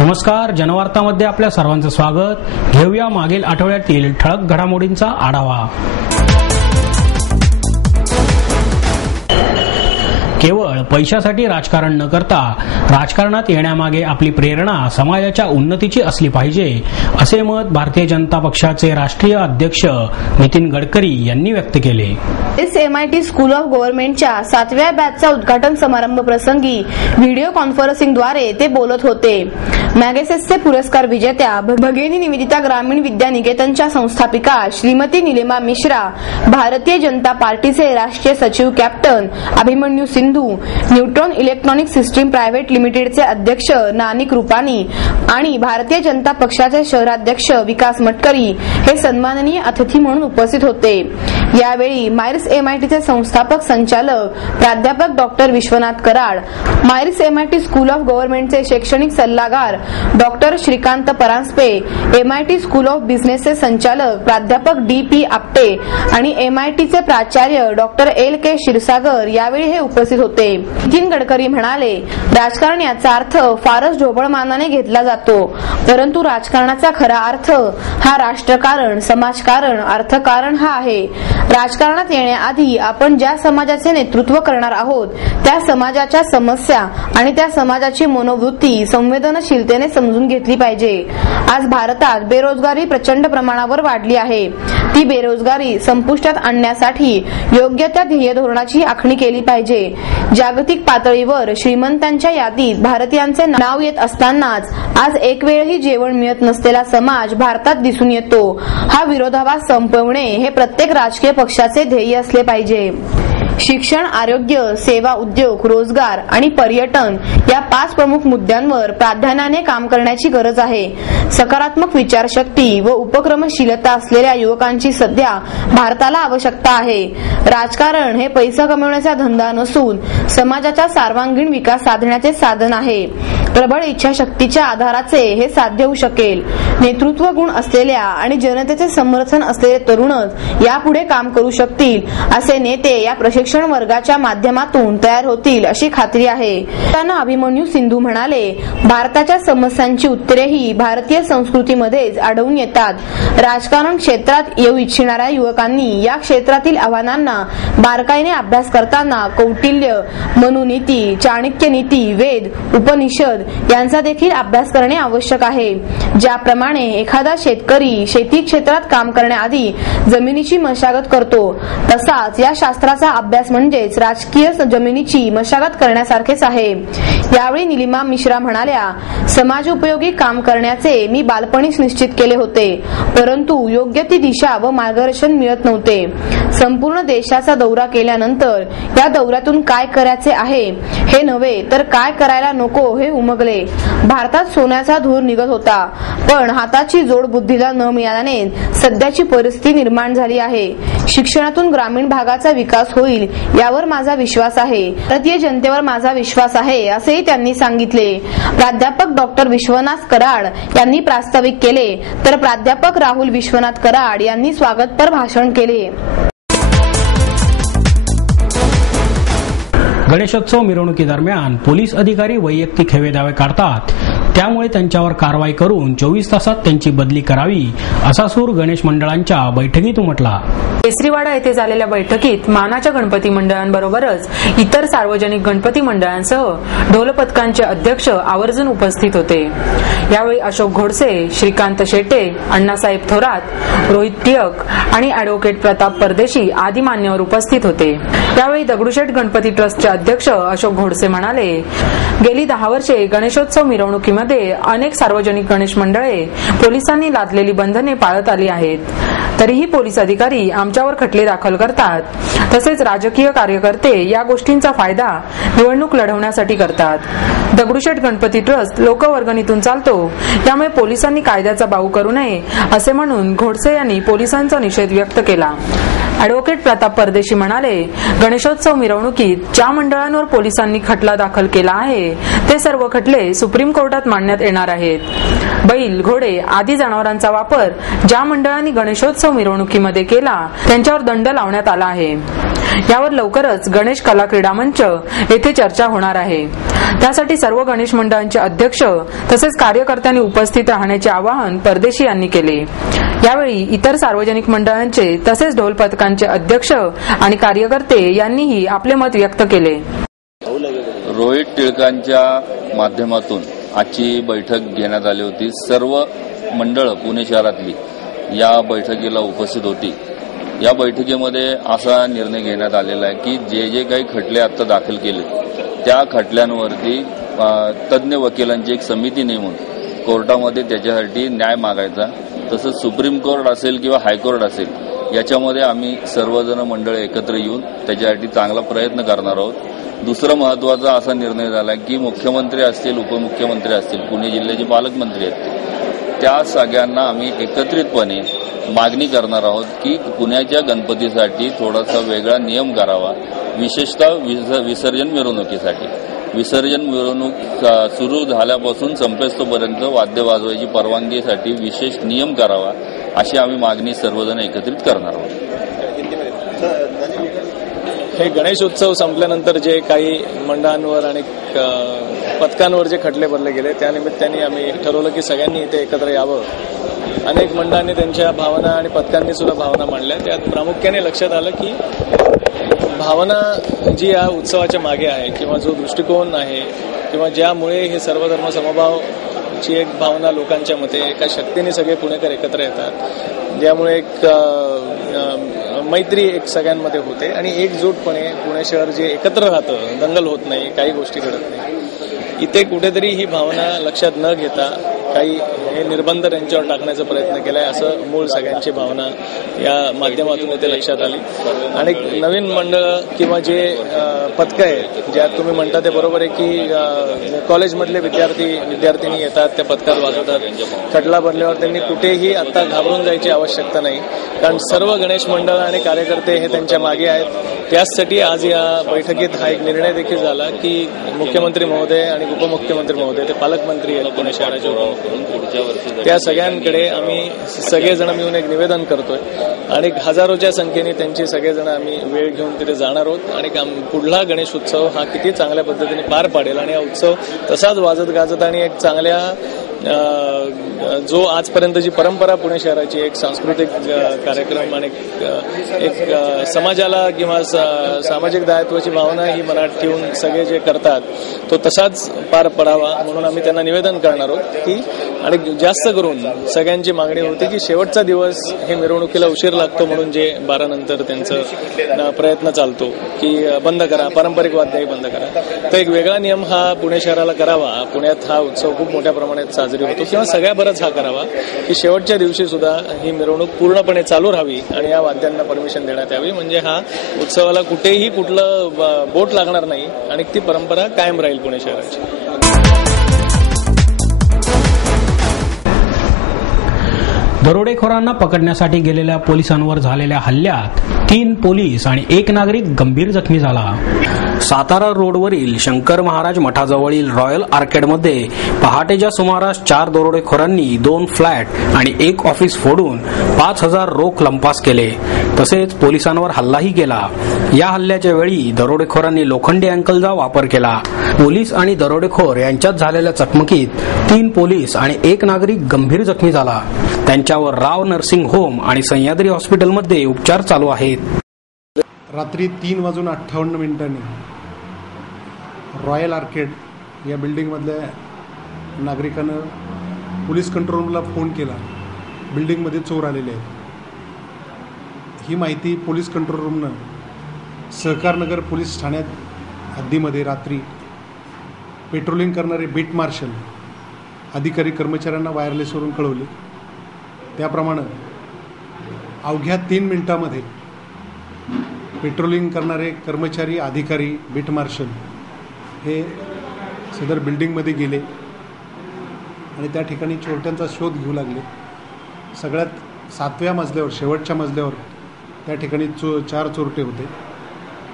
नमस्कार, जनवार्तामध्ये आपल्या सर्वांचं स्वागत। घेऊया मागील आठवड्यातील ठळक घडामोडींचा आढावा। केवळ पैशासाठी राजकारण न करता राजकारणात येण्यामागे आपली प्रेरणा समाजाच्या उन्नतीची असली पाहिजे, असे मत भारतीय जनता पक्षाचे राष्ट्रीय अध्यक्ष नितीन गडकरी यांनी व्यक्त केले। MIT स्कूल ऑफ गव्हर्नमेंटच्या 7व्या बॅचचा उद्घाटन समारंभ प्रसंगी व्हिडिओ कॉन्फरन्सिंगद्वारे ते बोलत होते। मॅगसेसे पुरस्कार विजेत्या भगिनी निवेदिता ग्रामीण विद्या निकेतनच्या संस्थापिका श्रीमती निलिमा मिश्रा, भारतीय जनता पार्टीचे राष्ट्रीय सचिव captain Abhimanyu Sindhu, neutron electronic system private लिमिटेडचे अध्यक्ष नानिक रुपानी आणि भारतीय जनता पक्षाचे शहराध्यक्ष विकास मटकरी हे सन्माननीय अतिथी म्हणून उपस्थित होते। यावेळी मायर्स MITचे संस्थापक संचालक प्राध्यापक doctor Vishwanath Karad, MAEER's MIT school of गव्हर्नमेंटचे शैक्षणिक सल्लागार doctor Shrikant Paranjpe, MIT school of बिझनेसचे संचालक प्राध्यापक DP आपटे आणि MITचे प्राचार्य डॉक्टर LK क्षीरसागर यावेळी हे उपस्थित होते। नितीन गडकरी म्हणाले, राजकारण याचा अर्थ फारच ढोबळमानाने घेतला जातो, परंतु राजकारणाचा खरा अर्थ हा राष्ट्रकारण, समाजकारण, अर्थकारण हा आहे। राजकारणात येण्याआधी आपण ज्या समाजाचे नेतृत्व करणार आहोत त्या समाजाच्या समस्या आणि त्या समाजाची मनोवृत्ती संवेदनशीलतेने समजून घेतली पाहिजे। आज भारतात बेरोजगारी प्रचंड प्रमाणावर वाढली आहे। ती बेरोजगारी संपुष्टात आणण्यासाठी योग्य त्या ध्येय धोरणाची आखणी केली पाहिजे। जागतिक पातळीवर श्रीमंतांच्या यादीत भारतीयांचे नाव येत असतानाच आज एक वेळही जेवण मिळत नसलेला समाज भारतात दिसून येतो। हा विरोधाभास संपवणे हे प्रत्येक राजकीय पक्षाचे ध्येय असले पाहिजे। शिक्षण, आरोग्य, सेवा उद्योग, रोजगार आणि पर्यटन या 5 प्रमुख मुद्द्यांवर प्राधान्याने काम करण्याची गरज आहे। सकारात्मक विचारशक्ती व उपक्रमशीलता असलेल्या युवकांची सध्या भारताला आवश्यकता आहे। राजकारण हे पैसा कमवण्याचा धंदा नसून समाजाचा सर्वांगीण विकास साधण्याचे साधन आहे। प्रबळ इच्छाशक्तीच्या आधाराचे हे साध्य होऊ शकेल। नेतृत्व गुण असलेल्या आणि जनतेचे समर्थन असलेले तरुणच यापुढे काम करू शकतील, असे नेते या प्रशिक्षण वर्गाच्या माध्यमातून तयार होतील अशी खात्री आहे। त्यांना अभिमन्यू सिंधू म्हणाले, भारताच्या समस्यांची उत्तरेही भारतीय संस्कृतीमध्येच आढळून येतात। राजकारण क्षेत्रात येऊ इच्छिणाऱ्या युवकांनी या क्षेत्रातील आव्हानांना बारकाईने अभ्यास करताना कौटिल्य, मनुनीती, चाणक्य नीती, वेद, उपनिषद यांचा देखील अभ्यास करणे आवश्यक आहे। ज्याप्रमाणे एखादा शेतकरी शेती क्षेत्रात काम करण्याआधी जमिनीची मशागत करतो, तसाच या शास्त्राचा अभ्यास म्हणजेच राजकीय जमिनीची मशागत करण्यासारखेच आहे। यावेळी निलिमा मिश्रा म्हणाल्या, समाज उपयोगी काम करण्याचे मी बालपणीच निश्चित केले होते, परंतु योग्य ती दिशा व मार्गदर्शन मिळत नव्हते। संपूर्ण देशाचा दौरा केल्यानंतर या दौऱ्यातून काय करायचे आहे हे नव्हे तर काय करायला नको हे उमगले। भारतात सोन्याचा धूर निघत होता, पण हाताची जोड बुद्धीला न मिळाल्याने सध्याची परिस्थिती निर्माण झाली आहे। शिक्षणातून ग्रामीण भागाचा विकास होईल यावर माझा विश्वास आहे, भारतीय जनतेवर माझा विश्वास आहे, असेही त्यांनी सांगितले। प्राध्यापक डॉक्टर विश्वनाथ कराड यांनी प्रास्ताविक केले, तर प्राध्यापक राहुल विश्वनाथ कराड यांनी स्वागतपर भाषण केले। गणेशोत्सव मिरवणुकीदरम्यान पोलीस अधिकारी वैयक्तिक हेवे दावे काढतात, त्यामुळे त्यांच्यावर कारवाई करून 24 तासात त्यांची बदली करावी, असा सूर गणेश मंडळांच्या बैठकीत उमटला। केसरीवाडा येथे झालेल्या बैठकीत मानाच्या गणपती मंडळांबरोबरच इतर सार्वजनिक गणपती मंडळांसह ढोलपथकांचे अध्यक्ष आवर्जून उपस्थित होते। यावेळी अशोक घोडसे, श्रीकांत शेटे, अण्णासाहेब थोरात, रोहित टिळक आणि अॅडव्होकेट प्रताप परदेशी आदी मान्यवर उपस्थित होते। यावेळी दगडूशेठ गणपती ट्रस्टचे अध्यक्ष अशोक घोडसे म्हणाले, गेली 10 वर्षे गणेशोत्सव मिरवणुकीमध्ये अनेक सार्वजनिक गणेश मंडळे पोलिसांनी लादलेली बंधने पाळत आली आहेत, तरीही पोलीस अधिकारी आमच्यावर खटले दाखल करतात। तसेच राजकीय कार्यकर्ते या गोष्टींचा फायदा निवडणूक लढवण्यासाठी करतात। दगडूशेठ गणपती ट्रस्ट लोकवर्गणीतून चालतो, त्यामुळे पोलिसांनी कायद्याचा बाऊ करू नये असे म्हणून घोडसे यांनी पोलिसांचा निषेध व्यक्त केला। अॅडव्होकेट प्रताप परदेशी म्हणाले, गणेशोत्सव मिरवणुकीत ज्या मंडळांवर पोलिसांनी खटला दाखल केला आहे ते सर्व खटले सुप्रीम कोर्टात मांडण्यात येणार आहेत। बैल, घोडे आदी जनावरांचा वापर ज्या मंडळांनी गणेशोत्सव मिरवणुकीमध्ये केला त्यांच्यावर दंड लावण्यात आला आहे। यावर लवकरच गणेश कला क्रीडा मंच येथे चर्चा होणार आहे। त्यासाठी सर्व गणेश मंडळांचे अध्यक्ष तसेच कार्यकर्त्यांनी उपस्थित राहण्याचे आवाहन परदेशी यांनी केले। यावेळी इतर सार्वजनिक मंडळांचे तसेच ढोल पथकांचे अध्यक्ष आणि कार्यकर्ते यांनीही आपले मत व्यक्त केले। रोहित टिळकांच्या माध्यमातून आजची बैठक घेण्यात आली होती। सर्व मंडळ पुणे शहरातली या बैठकीला उपस्थित होती। या बैठकीमध्ये असा निर्णय घेण्यात आलेला आहे की जे काही खटले आता दाखल केले त्या खटल्यांवरती तज्ज्ञ वकिलांची एक समिती नेमून कोर्टामध्ये त्याच्यासाठी न्याय मागायचा। तसंच सुप्रीम कोर्ट असेल किंवा हायकोर्ट असेल याच्यामध्ये आम्ही सर्वजण मंडळ एकत्र येऊन त्याच्यासाठी चांगला प्रयत्न करणार आहोत। दुसरा महत्त्वाचा असा निर्णय झाला की मुख्यमंत्री असतील, उपमुख्यमंत्री असतील, पुणे जिल्ह्याचे पालकमंत्री असतील, त्या सगळ्यांना आम्ही एकत्रितपणे मागणी करणार आहोत की पुण्याच्या गणपतीसाठी थोडासा वेगळा नियम करावा। विशेषतः विसर्जन मिरवणुकीसाठी विसर्जन मिरवणूक सुरू झाल्यापासून संपेस्तोपर्यंत वाद्य वाजवायची परवानगीसाठी विशेष नियम करावा, अशी आम्ही मागणी सर्वजण एकत्रित करणार आहोत। हे गणेश उत्सव संपल्यानंतर जे काही मंडळांवर आणि पथकांवर जे खटले भरले गेले त्यानिमित्ताने आम्ही ठरवलं की सगळ्यांनी इथे एकत्र यावं। अनेक मंडळांनी त्यांच्या भावना आणि पथकांनी सुद्धा भावना मांडल्या। त्यात प्रामुख्याने लक्षात आलं की भावना जी या उत्सवाच्या मागे आहे किंवा जो दृष्टिकोन आहे किंवा ज्यामुळे हे सर्वधर्म समभावची एक भावना लोकांच्या मते एका शक्तीने सगळे पुणेकर एकत्र येतात, ज्यामुळे एक मैत्री एक सगळ्यांमध्ये होते आणि एकजूटपणे पुणे शहर जे एकत्र राहतं, दंगल होत नाही, काही गोष्टी घडत नाही। इथे कुठेतरी ही भावना लक्षात न घेता काही हे निर्बंध त्यांच्यावर टाकण्याचा प्रयत्न केलाय, असं मूळ सगळ्यांची भावना या माध्यमातून इथे लक्षात आली। आणि नवीन मंडळ किंवा जे पथकं आहेत ज्यात तुम्ही म्हणता ते बरोबर आहे की कॉलेजमधले विद्यार्थिनी येतात, त्या पथकात वाजवतात। खटला भरल्यावर त्यांनी कुठेही आता घाबरून जायची आवश्यकता नाही, कारण सर्व गणेश मंडळ आणि कार्यकर्ते हे त्यांच्या मागे आहेत। त्याचसाठी आज या बैठकीत हा एक निर्णय देखील झाला की मुख्यमंत्री महोदय आणि उपमुख्यमंत्री महोदय, ते पालकमंत्री आहेत पुणे शहराचे, त्या सगळ्यांकडे आम्ही सगळेजण मिळून एक निवेदन करतोय आणि हजारोच्या संख्येने त्यांची सगळेजण आम्ही वेळ घेऊन तिथे जाणार आहोत आणि पुढला गणेश उत्सव हा किती चांगल्या पद्धतीने पार पाडेल आणि हा उत्सव तसाच वाजत गाजत आणि एक चांगल्या जो आजपर्यंतची परंपरा पुणे शहराची एक सांस्कृतिक कार्यक्रम आणि एक समाजाला किंवा सामाजिक दायित्वाची भावना ही मनात ठेवून सगळे जे करतात तो तसाच पार पडावा म्हणून आम्ही त्यांना निवेदन करणार आहोत की आणि जास्त करून सगळ्यांची मागणी होती की शेवटचा दिवस हे मिरवणुकीला उशीर लागतो म्हणून जे 12 नंतर त्यांचा प्रयत्न चालतो की बंद करा, पारंपरिक वाद्यही बंद करा, तर एक वेगळा नियम हा पुणे शहराला करावा। पुण्यात हा उत्सव खूप मोठ्या प्रमाणात साजरी होतो किंवा सगळ्याबरच हा करावा की शेवटच्या दिवशी सुद्धा ही मिरवणूक पूर्णपणे चालू राहावी आणि या वाद्यांना परमिशन देण्यात यावी, म्हणजे हा उत्सवाला कुठेही कुठलं बोट लागणार नाही आणि ती परंपरा कायम राहील पुणे शहराची। दरोडेखोरांना पकडण्यासाठी गेलेल्या पोलिसांवर झालेल्या हल्ल्यात 3 पोलीस आणि 1 नागरिक गंभीर जखमी झाला। सातारा रोडवरील शंकर महाराज मठाजवळील रॉयल आर्केडमध्ये पहाटेच्या सुमारास 4 दरोडेखोरांनी 2 फ्लॅट आणि 1 ऑफिस फोडून 5,000 रोख लंपास केले, तसेच पोलिसांवर हल्लाही केला। या हल्ल्याच्या वेळी दरोडेखोरांनी लोखंडी अँकलचा वापर केला। पोलीस आणि दरोडेखोर यांच्यात झालेल्या चकमकीत 3 पोलीस आणि 1 नागरिक गंभीर जखमी झाला। त्यांच्यावर राव नर्सिंग होम आणि सह्याद्री हॉस्पिटलमध्ये उपचार चालू आहेत। रात्री 3:58 रॉयल आर्केड या बिल्डिंगमधल्या नागरिकांनं पोलीस कंट्रोल रूमला फोन केला, बिल्डिंगमध्ये चोर आलेले आहेत। ही माहिती पोलीस कंट्रोल रूमनं सहकारनगर पोलीस ठाण्यात हद्दीमध्ये रात्री पेट्रोलिंग करणारे बीट मार्शल अधिकारी कर्मचाऱ्यांना वायरलेसवरून कळवले। त्याप्रमाणे अवघ्या 3 मिनिटांमध्ये पेट्रोलिंग करणारे कर्मचारी, अधिकारी, बीट मार्शल हे सदर बिल्डिंगमध्ये गेले आणि त्या ठिकाणी चोरट्यांचा शोध घेऊ लागले। सगळ्यात 7व्या मजल्यावर, शेवटच्या मजल्यावर त्या ठिकाणी 4 चोरटे होते।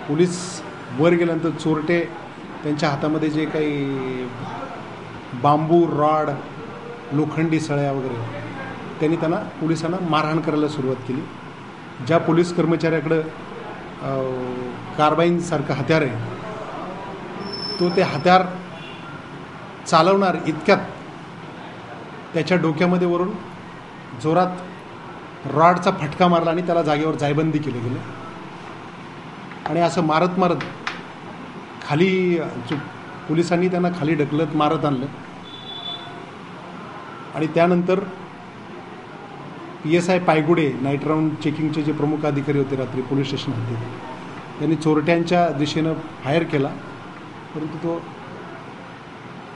पोलीस वर गेल्यानंतर चोरटे त्यांच्या हातामध्ये जे काही बांबू, रॉड, लोखंडी सळ्या वगैरे त्यांनी पोलिसांना मारहाण करायला सुरुवात केली। ज्या पोलीस कर्मचाऱ्याकडं कार्बाईनसारखं हत्यार आहे तो ते हत्यार चालवणार इतक्यात त्याच्या डोक्यामध्ये वरून जोरात रॉडचा फटका मारला आणि त्याला जागेवर जायबंदी केली गेली आणि असं मारत मारत खाली पोलिसांनी त्यांना खाली ढकलत मारत आणलं आणि त्यानंतर PSI पायगुडे नाईट राऊंड चेकिंगचे जे प्रमुख अधिकारी होते रात्री पोलीस स्टेशन हद्दीत त्यांनी चोरट्यांच्या दिशेनं फायर केला, परंतु तो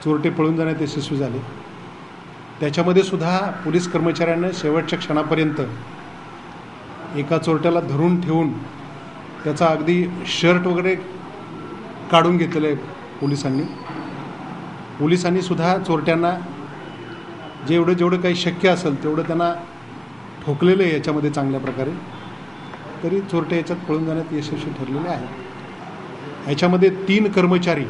चोरटे पळून जाण्यात यशस्वी झाले. त्याच्यामध्ये सुद्धा पोलीस कर्मचाऱ्यांना शेवटच्या क्षणापर्यंत एका चोरट्याला धरून ठेवून त्याचा अगदी शर्ट वगैरे काढून घेतलेलं आहे पोलिसांनी सुद्धा चोरट्यांना जेवढं काही शक्य असेल तेवढं त्यांना ठोकलेलं आहे याच्यामध्ये चांगल्या प्रकारे, तरी चोरटे याच्यात पळून जाण्यात यशस्वी ठरलेले आहेत. याच्यामध्ये 3 कर्मचारी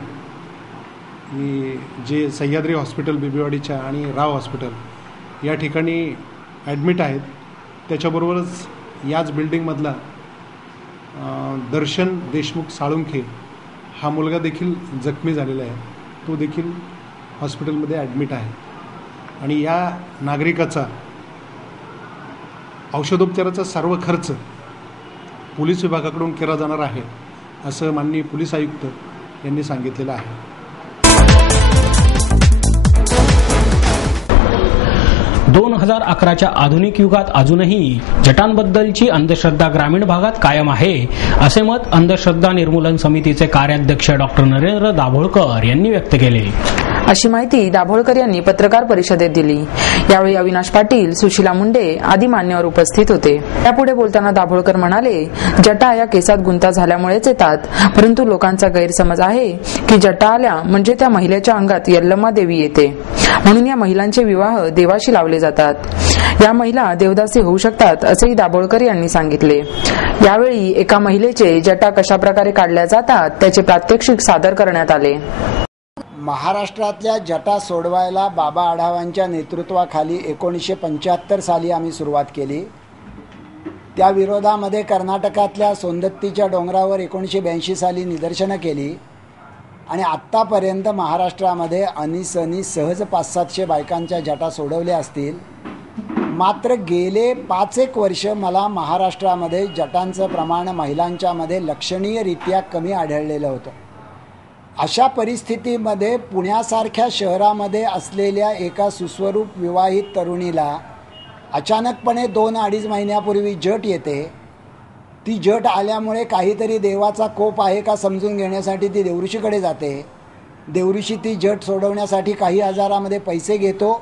जे सह्याद्री हॉस्पिटल बिबीवाडीच्या आणि राव हॉस्पिटल या ठिकाणी ॲडमिट आहेत. त्याच्याबरोबरच याच बिल्डिंगमधला दर्शन देशमुख साळुंखे हा मुलगा देखील जखमी झालेला आहे, तो देखील हॉस्पिटलमध्ये ॲडमिट आहे. आणि या नागरिकाचा औषधोपचाराचा सर्व खर्च पोलीस विभागाकडून केला जाणार आहे असं माननीय पोलीस आयुक्त यांनी सांगितलेलं आहे. 2011च्या आधुनिक युगात अजूनही जटांबद्दलची अंधश्रद्धा ग्रामीण भागात कायम आहे असे मत अंधश्रद्धा निर्मूलन समितीचे कार्याध्यक्ष डॉक्टर नरेंद्र दाभोळकर यांनी व्यक्त केले. अशी माहिती दाभोळकर यांनी पत्रकार परिषदेत दिली. यावेळी अविनाश पाटील, सुशीला मुंडे आदी मान्यवर उपस्थित होते. यापुढे बोलताना दाभोळकर म्हणाले, जटा या केसात गुंता झाल्यामुळेच येतात, परंतु लोकांचा गैरसमज आहे की जटा आल्या म्हणजे त्या महिलेच्या अंगात यल्लम्मा देवी येते, म्हणून या महिलांचे विवाह देवाशी लावले जातात. या महिला देवदासी होऊ शकतात असेही दाभोळकर यांनी सांगितले. यावेळी एका महिलेचे जटा कशाप्रकारे काढल्या जातात त्याचे प्रात्यक्षिक सादर करण्यात आले. महाराष्ट्रातल्या जटा सोडवायला बाबा आढावांच्या नेतृत्वाखाली 1975 साली आम्ही सुरुवात केली. त्या विरोधामध्ये कर्नाटकातल्या सोंदत्तीच्या डोंगरावर 1982 साली निदर्शनं केली आणि आत्तापर्यंत महाराष्ट्रामध्ये अनिसनी सहज 500-700 बायकांच्या जटा सोडवल्या असतील. मात्र गेले 5-1 वर्ष मला महाराष्ट्रामध्ये जटांचं प्रमाण महिलांच्यामध्ये लक्षणीयरित्या कमी आढळलेलं होतं. अशा परिस्थितीमध्ये पुण्यासारख्या शहरामध्ये असलेल्या एका सुस्वरूप विवाहित तरुणीला अचानकपणे 2-2.5 महिन्यापूर्वी जट येते. ती जट आल्यामुळे काहीतरी देवाचा कोप आहे का समजून घेण्यासाठी ती देवऋषीकडे जाते. देवऋषी ती जट सोडवण्यासाठी काही हजारामध्ये पैसे घेतो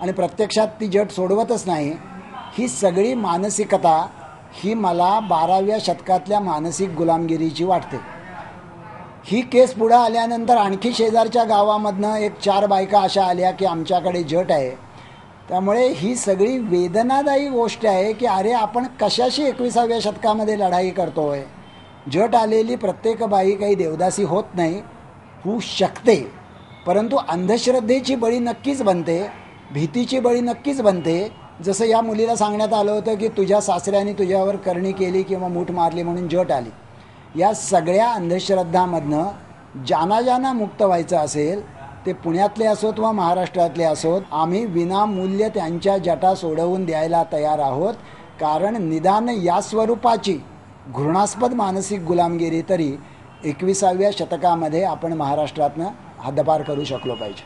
आणि प्रत्यक्षात ती जट सोडवतच नाही. ही सगळी मानसिकता ही मला 12व्या शतकातल्या मानसिक गुलामगिरीची वाटते. ही केस पुढे आल्यानंतर आणखी शेजारच्या गावामधनं 1-4 बायका अशा आल्या की आमच्याकडे जट आहे. त्यामुळे ही सगळी वेदनादायी गोष्ट आहे की अरे आपण कशाशी 21व्या शतकामध्ये लढाई करतोय. जट आलेली प्रत्येक बाई काही देवदासी होत नाही, होऊ शकते, परंतु अंधश्रद्धेची बळी नक्कीच बनते, भीतीची बळी नक्कीच बनते. जसं या मुलीला सांगण्यात आलं होतं की तुझ्या सासऱ्याने तुझ्यावर करणी केली किंवा मूठ मारली म्हणून जट आली. या सगळ्या अंधश्रद्धामधनं ज्यांना मुक्त व्हायचं असेल ते पुण्यातले असोत व महाराष्ट्रातले असोत, आम्ही विनामूल्य त्यांच्या जटा सोडवून द्यायला तयार आहोत. कारण निदान या स्वरूपाची घृणास्पद मानसिक गुलामगिरी तरी 21व्या शतकामध्ये आपण महाराष्ट्रातनं हद्दपार करू शकलो पाहिजे.